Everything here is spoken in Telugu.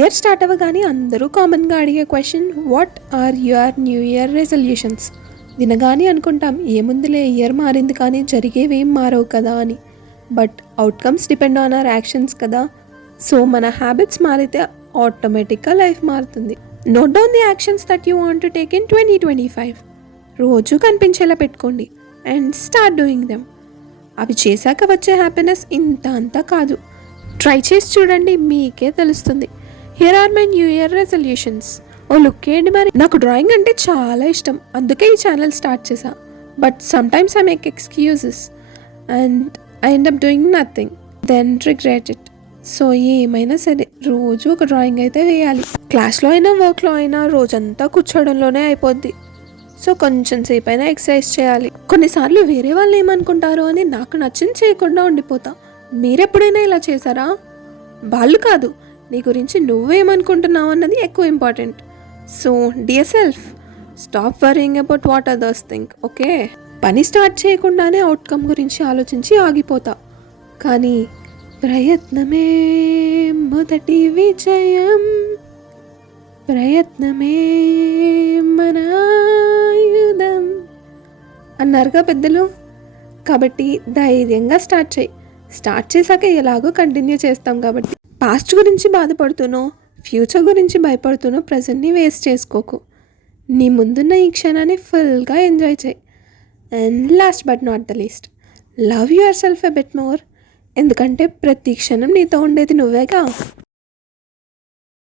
ఇయర్ స్టార్ట్ అవ్వగానే అందరూ కామన్గా అడిగే question, what are your new year resolutions? వినగానే అనుకుంటాం, ఏముందిలే ఇయర్ మారింది కానీ జరిగేవేం మారవు కదా అని. But outcomes depend on hour actions కదా. సో మన హ్యాబిట్స్ మారితే ఆటోమేటిక్గా లైఫ్ మారుతుంది. Note down the actions that you want to take in 2025. రోజు కనిపించేలా పెట్టుకోండి అండ్ స్టార్ట్ డూయింగ్ దెమ్. అవి చేశాక వచ్చే హ్యాపీనెస్ ఇంత అంతా కాదు. ట్రై చేసి చూడండి, మీకే తెలుస్తుంది. Here are my new year resolutions. ఓ లుక్ ఏంటి మరి. నాకు డ్రాయింగ్ అంటే చాలా ఇష్టం, అందుకే ఈ ఛానల్ స్టార్ట్ చేశా. But sometimes I make excuses and I end up doing nothing, then regret it. So ఏమైనా సరే రోజు ఒక డ్రాయింగ్ అయితే వేయాలి. క్లాస్లో అయినా వర్క్లో అయినా రోజంతా కూర్చోవడంలోనే అయిపోద్ది. సో కొంచెం సేపు అయినా ఎక్సర్సైజ్ చేయాలి. కొన్నిసార్లు వేరే వాళ్ళు ఏమనుకుంటారో అని నాకు నచ్చింది చేయకుండా ఉండిపోతా. మీరెప్పుడైనా ఇలా చేశారా? వాళ్ళు కాదు, నీ గురించి నువ్వేమనుకుంటున్నావు అన్నది ఎక్కువ important. So dear self, stop worrying about what others think. Okay, పని స్టార్ట్ చేయకుండానే అవుట్కమ్ గురించి ఆలోచించి ఆగిపోతా. కానీ ప్రయత్నమే మొదటి విజయం, ప్రయత్నమే మన ఆయుధం అన్నారుగా పెద్దలు. కాబట్టి ధైర్యంగా స్టార్ట్ చేయి. స్టార్ట్ చేశాక ఎలాగో కంటిన్యూ చేస్తాం కాబట్టి పాస్ట్ గురించి బాధపడుతూనో ఫ్యూచర్ గురించి భయపడుతూనో ప్రజెంట్ని వేస్ట్ చేసుకోకు. నీ ముందున్న ఈ క్షణాన్ని ఫుల్గా ఎంజాయ్ చేయి. And last but not the least, love your self a bit more. ఎందుకంటే ప్రతి క్షణం నీతో ఉండేది నువ్వేగా.